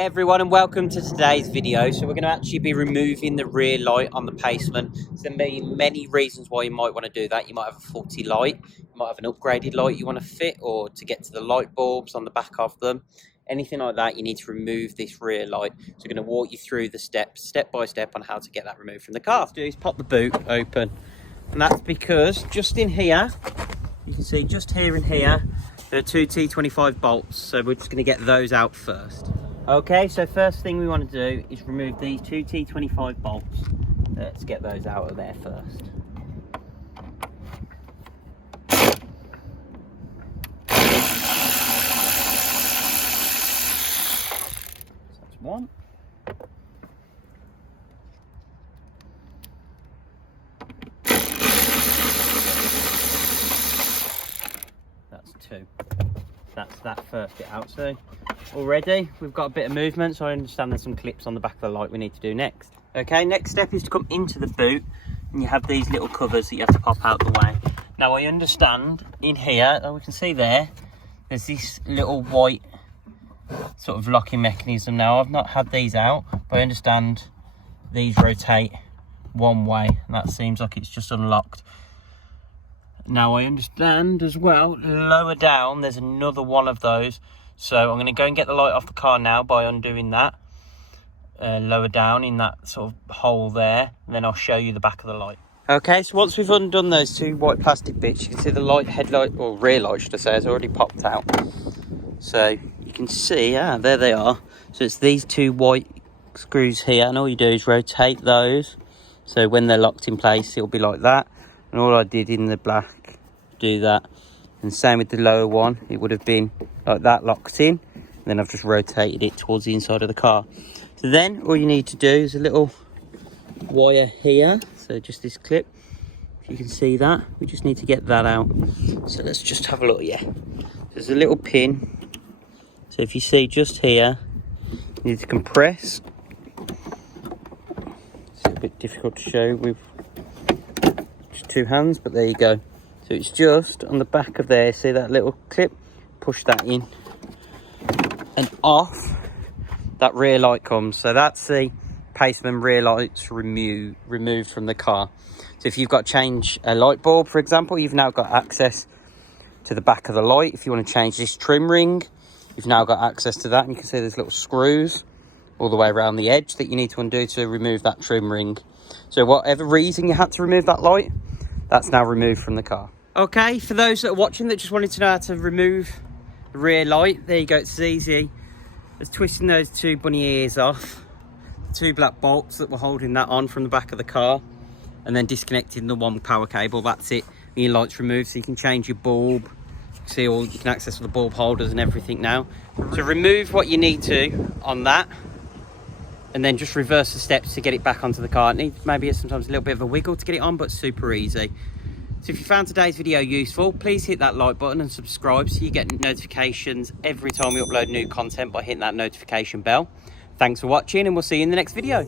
Hey everyone, and welcome to today's video. So we're going to actually be removing the rear light on the Paceman. There may be many reasons why you might want to do that. You might have a faulty light, you might have an upgraded light you want to fit, or to get to the light bulbs on the back of them. Anything like that, you need to remove this rear light. So we're going to walk you through the steps, step by step, on how to get that removed from the car. What do is pop the boot open, and that's because just in here, you can see just here and here, there are two T25 bolts. So we're just going to get those out first. Okay, so first thing we want to do is remove these two T25 bolts. Let's get those out of there first. So that's one. That's two. That's that first bit out. So already we've got a bit of movement, so I understand there's some clips on the back of the light we need to do next. Okay, next step is to come into the boot, and you have these little covers that you have to pop out the way. Now I understand in here, we can see there's this little white sort of locking mechanism. Now I've not had these out, but I understand these rotate one way, and that seems like it's just unlocked. Now I understand as well, lower down there's another one of those, so I'm going to go and get the light off the car now by undoing that lower down in that sort of hole there, and then I'll show you the back of the light. Okay, so once we've undone those two white plastic bits, you can see the light, headlight, or rear light should I say, has already popped out. So you can see, there they are. So it's these two white screws here, and all you do is rotate those, so when they're locked in place it'll be like that. And all I did in the black, do that. And same with the lower one, it would have been like that, locked in. And then I've just rotated it towards the inside of the car. So then all you need to do is a little wire here. So just this clip, if you can see that, we just need to get that out. So let's just have a look here. There's a little pin. So if you see just here, you need to compress. It's a bit difficult to show with two hands, but there you go. So it's just on the back of there, see that little clip, push that in and off, that rear light comes. So that's the Paceman rear lights removed from the car. So if you've got to change a light bulb, for example, you've now got access to the back of the light. If you want to change this trim ring, you've now got access to that, and you can see there's little screws all the way around the edge that you need to undo to remove that trim ring. So whatever reason you had to remove that light, that's now removed from the car. Okay, for those that are watching that just wanted to know how to remove the rear light, there you go, it's as easy as twisting those two bunny ears off, the two black bolts that were holding that on from the back of the car, and then disconnecting the one power cable. That's it, and your light's removed, so you can change your bulb. See, you can access all the bulb holders and everything now. So remove what you need to on that, and then just reverse the steps to get it back onto the car. It needs maybe sometimes a little bit of a wiggle to get it on, but super easy. So if you found today's video useful, please hit that like button and subscribe so you get notifications every time we upload new content by hitting that notification bell. Thanks for watching, and we'll see you in the next video.